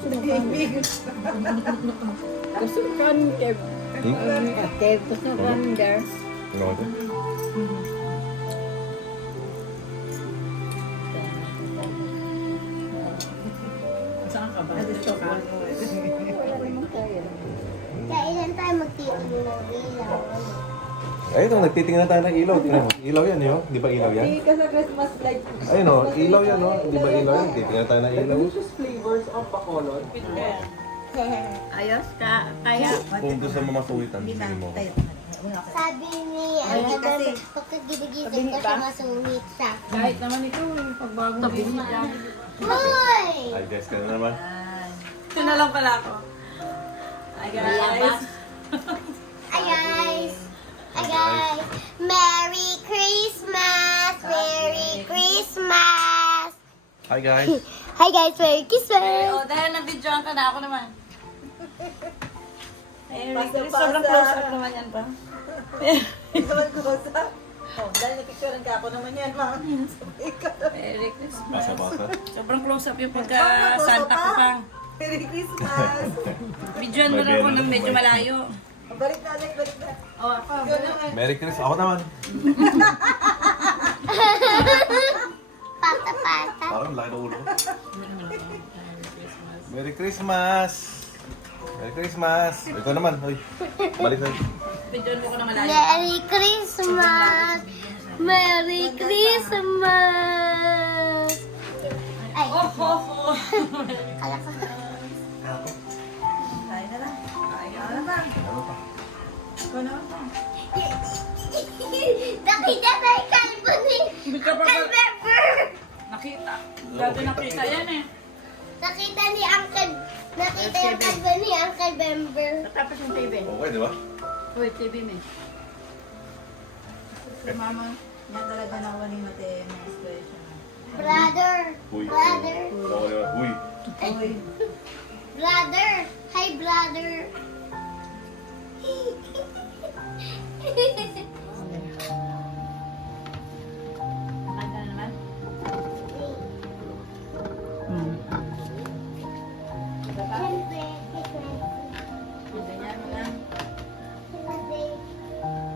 gusto mo kanin. Gusto mo kanin, Kev. Kev, gusto mo kanin, girl. Ano ito? Saan ka ba? Gusto ka? Wala naman tayo. Kailan tayo magtitingin ng ilaw? Ay, ito, nagtitingnan tayo ng ilaw. Tingnan mo. Ilaw yan, yun. Di ba ilaw yan? Hindi ka sa Christmas light. Ayun o, ilaw yan o. Di ba ilaw yan? Titingnan tayo ng ilaw. Delicious flavors of bacolod. Ayos ka, kaya. Kung gusto mo masuwitan, sige mo. Sabi ni Ate Bebe, pagkagigising ko siya masuhit siya. Kahit naman ikaw, pagbagong gising ka. Hoy! Ay, guys, ka na naman. Ito na lang pala ako. Ay, guys. Hi guys! Hi guys! Merry Christmas! Merry Christmas! Hi, guys. Hi guys! Merry Christmas! Oh, dahil na-videoan ka na ako naman. Ay, Pasa-pasa. sobrang close up naman yan pa. Naman ko sa... Oh, dahil napicturean ka ako naman yan, ma'am. Sabay ka. Merry Christmas. Basa-basa. Sobrang close up yung pagka Santa ko pa. Merry Christmas! Videoan mo na ako ng medyo malayo. Balik na, Alec, balik na. Oh, ako. Ikaw naman. Merry Christmas. Ako naman. Pata-pata. Parang laki ng ulo ko. Merry Christmas. Merry Christmas. Ikaw naman. Hoy. Balik na. Videoan mo ko na malayo. Merry Christmas! Merry Christmas! Ay, Oh. kala ko. Tayo na lang. Tayo na lang. Ano pa? Ikaw naman, ma'am. Nakita na yung kalbo ni Bigka pa Uncle Pepper! Nakita. Dati nakita yan eh. Nakita ni Uncle... Nakita yung kalbo ni Uncle Bember. Tapos yung TV. Okay, di ba? Uy, TV me. Si mama, yan talaga nakuha ni Mate na expression. Brother! Uy. Brother! Uy. Uy, Brother! Hi, brother! Kanta na naman. Siyempre, Ganyan mo lang. siyempre,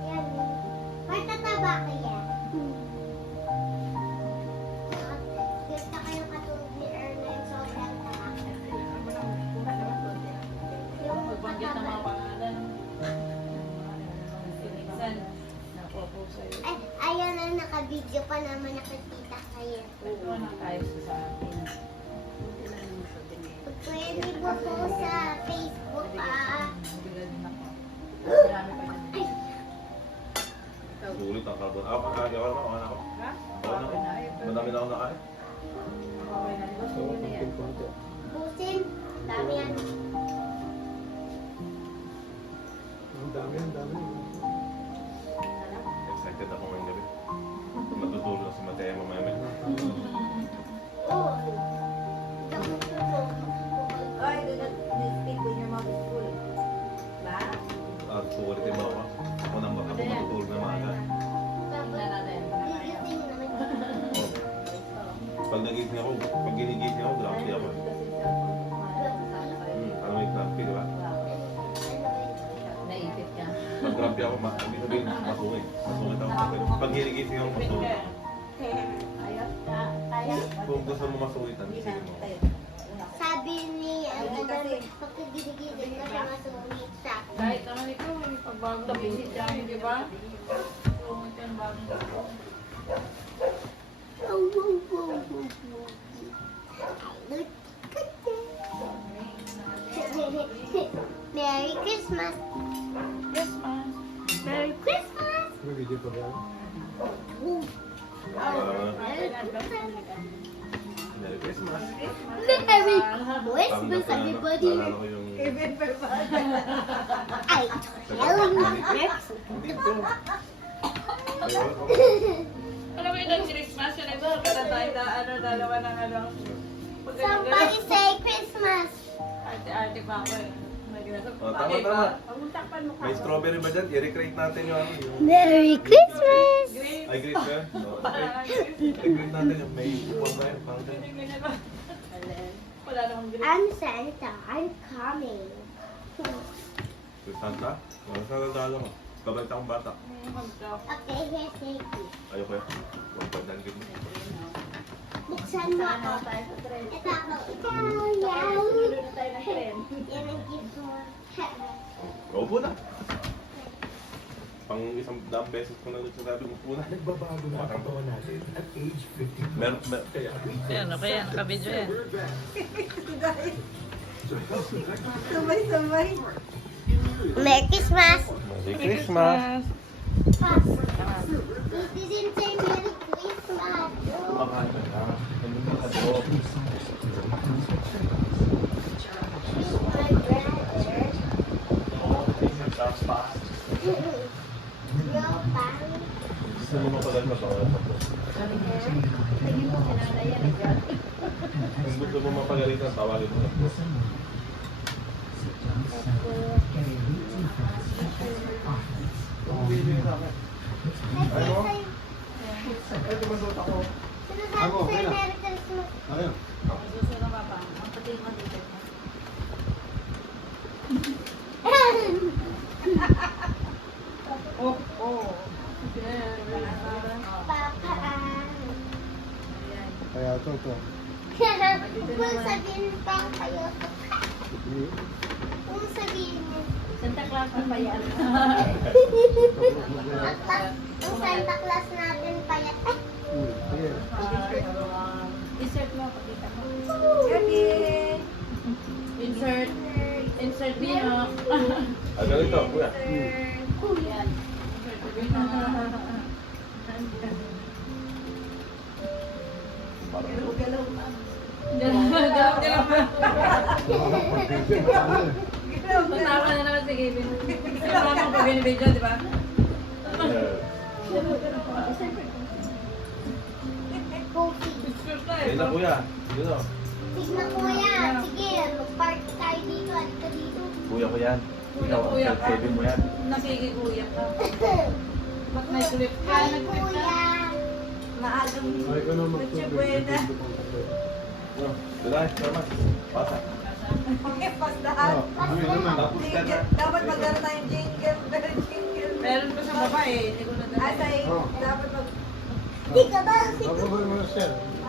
yan. Matataba kaya? Gusto ko yung katulad ni Erna yung sobrang taba. Yung Pagbanggit ng mga mataba. pangalan. Sinigsan. Napopo sa'yo. Ay, ayan na naka-video pa naman nakikita kayo. Ito na tayo sa atin. Pwede mo po sa Facebook Marami pa dyan. Ay, Ulit ang carbon. Ako, kakain ako naman. Ako. Ha? Ako naman. Madami na ako nakain. Okay na. Gusto mo na yan. busin. Dami yan. Excited ako ngayong gabi. Matutulog si Mateo mamaya. Oo. Ay, do not speak when your mouth is full. Ba? At suwerte mo ako. Ako nang ako matutulog na maaga. Tingnan natin. Gigising naman. Pag nagising ako, pag ginigising ako, grumpy ako. Ano may grumpy, di ba? Naipit ka. Pag grumpy ako, ibig sabihin, masungit. Masungit ako. Pag ginigising ako, masungit. Ayos ka. Kaya. Kung gusto mo masungitan, sige mo. Sabi ni Bebe, pagkagigising ko siya masuhit siya. Kahit naman ikaw, may pagbagong visit dyan, di ba? Tungkol yung bagong gawa. Merry Christmas! Christmas. Merry Christmas! Merry Christmas. Merry Christmas, everybody! Naalala ko yung... Even per Ay, hello! Dito. Ayun. Alam mo yung Christmas, yun ay ba? Para tayo na ano, dalawa ng ano. Pag Somebody say Christmas! arte-arte pa ako eh. Oh, tama. May strawberry ba dyan? I-recreate natin yung ano. Merry Christmas! Ay, great ba? I-recreate natin yung may upang ba yun. Parang ganun. Wala namang I'm Santa. I'm coming. Yung Santa? Santa talo ko. Kabalik akong bata. Okay, here's Santa. Ayoko yan. Huwag pa dyan mo. Buksan mo ako. Ito ako. Ikaw, yaw. Yan ang gift mo. Upo na. Pang isang daang beses ko na nagsasabi mo po na. Nagbabago na ang katawan natin at age 50. Meron. Ayan, kaya nakabidyo yan. Sabay-sabay. Merry Christmas. Merry Christmas! This didn't say Merry Christmas. Kumakain ka na. Ano mo ka doon? My brother. Tapos pa. Your bang. Gusto mo mapagal na ba? Kung gusto mo mapagalitan, tawagin mo na po. Ano? Ito masuot ako. Sinasabi sa'yo Merry Christmas. Ano? Susunod na papa. Ang pati mo dito. Papa. Kaya ito. Kung sabihin pa kayo. Kung sabihin niyo. Santa Claus na pa yan. Kung Santa Claus natin pa yan. Insert mo, pakita mo. Okay. Insert. Insert niyo. Ano ito, kuya? Yan. Insert niyo. Galaw-galaw pa. Galap pa. Tama na naman si Kevin. Tama mo pag binibidyo, di ba? Ayun na kuya. Yun o. Tignan ko yan. Sige, mag-party tayo dito. Alika dito. Kuya ko yan. Ikaw, Kuya ang ka. Kevin mo yan. Nakikikuya ka. Ba't may grip ka? Hi, Nag-grip ka? kuya. Maagang Noche Buena. No, dala, salamat. Pasa. Pakipas lahat. Tapos ka na. Dapat magkaroon tayong jingle. Jingle. Meron pa sa baba eh. Hindi ko na dala. Asay, dapat mag... Di ka ba? Sige.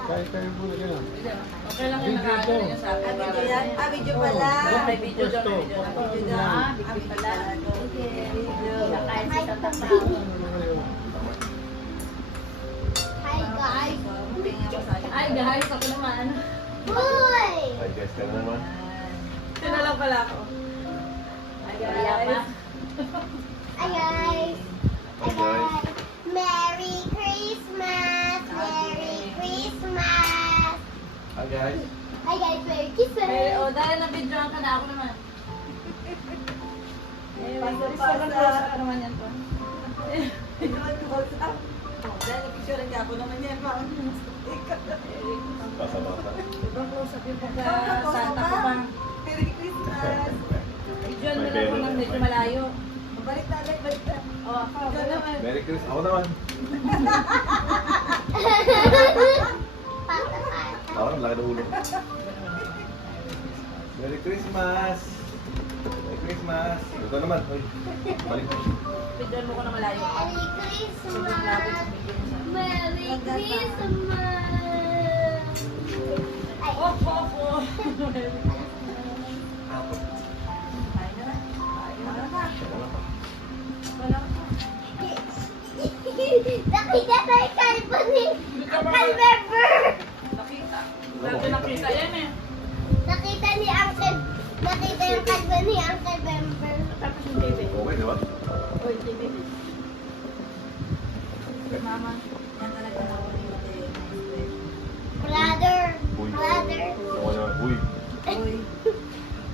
Okay lang yung nakaano na yun sa akin. Video yan? Video pala. May video dyan, may video dyan. Video Ah, dyan. video pala. Video. Nakain si Santa Claus. Hi, guys. Ay, guys, ako naman. Boy! Ay, guys ka na naman. Ito na lang pala ako. Ay, guys. Hi, guys. Hi, guys. Merry Christmas! Merry Christmas! Hi guys. Hi, guys. Merry Christmas! O, dahil na-videoan ka na ako naman. Pasa-pasa. Ako naman yan to. Ito ang kusa. Dahil napicturean ka ako naman yan. Basa-basa. Ibang close-up yung pagka Santa ko pa. Merry Christmas. Videoan mo lang kung medyo malayo. Balik na, balik na. O, ako. Ikaw naman. Merry Christmas. Ako naman. Parang laki ng ulo. Merry Christmas. Merry Christmas. Ito naman. Hoy. Balik mo. Videoan mo ko na malayo. Merry Sobrang lapit sa Christmas! video mo sa... Merry Christmas! Ay, Opo. Wala pa. nakita tayo kalbo ni Uncle Member! Nakita. Grabe nakita yan eh. Nakita ni Uncle, nakita yung kalbo ni Uncle Member. Tapos yung TV. Okay, di ba? Oy, TV. Mama, yan talaga na ako ni Brother! Uy. Brother! Ako naman. Uy.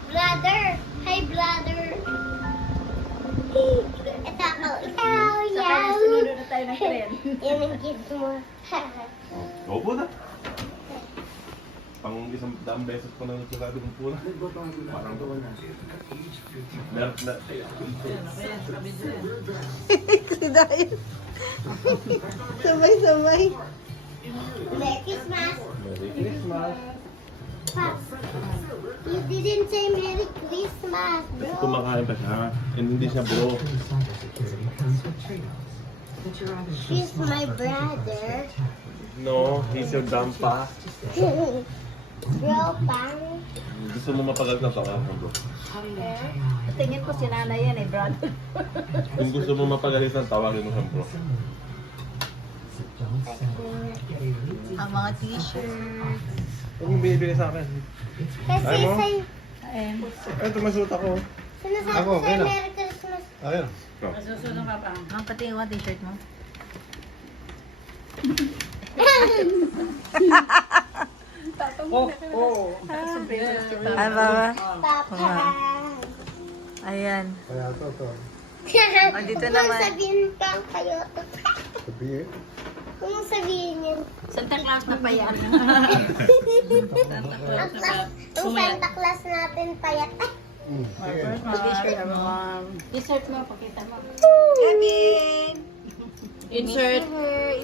Brother! Hi, brother! Ito ako. Ikaw, Saka yaw! sunod na tayo ng trend. Yan ang gift mo. Opo na. Pang isang daang beses ko na nagsasabi ng pula. Nagbabago na ang Parang katawan natin at age 50. meron na. Yan, okay yan. Nakabidyo yan. Si Dayo. Sabay-sabay. Merry Christmas! Merry Christmas. Pops! You didn't say Merry Christmas, Kasi bro. kumakain pa siya. And hindi siya bro. Cybersecurity comes with trade-offs. Would you rather She's my brother. No, he's your dampa. Bro, pang. Gusto mo mapagal ng tawa mo, bro. Tingin ko si nanay yan eh, brother. Kung gusto mo mapagalitan, tawagin mo siyang bro. So don't settle. Get a little Ang mga t-shirt. Huwag mo binibigay sa akin. Kasi Ay, mo? say, Ito, masuot ako. sinasabi ko sa'yo Merry Christmas. Ayun. Masusunod ka pa. Ang pati yung t-shirt mo. Ay, baba. Papa. Ayan. Andito Huwag naman. mong sabihin kang kayo. Sabihin. Huwag mong sabihin yun. Santa Claus na pa yan. Ang Santa Claus natin payat. T-shirt mo. T-shirt mo, pakita mo. Kevin! Insert.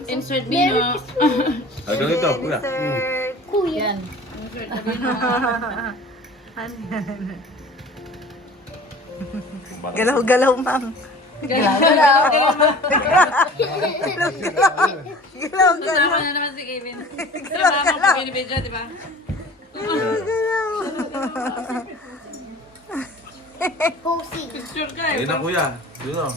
Insert Bino. Ay, ganito, kuya. Insert. Kuya. Yan. Insert na Bino. Ano yan? Galaw-galaw, ma'am. Galaw-galaw. Kasama na naman si Kevin. Kasama mo pag video, di ba? Posing. Picture ka Ayun na, kuya. Yun na.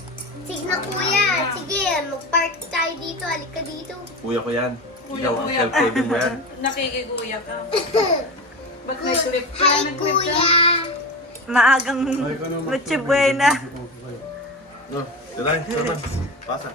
Sige na kuya. Sige, mag-park tayo dito. Halika dito. Kuya ko yan. Kuya, Ikaw, kuya. self-saving mo yan. Nakikiguya ka. Ba't may clip ka? Hi, Nag-clip ka? kuya. Maagang Noche Buena. No, tira, tira. Pasa.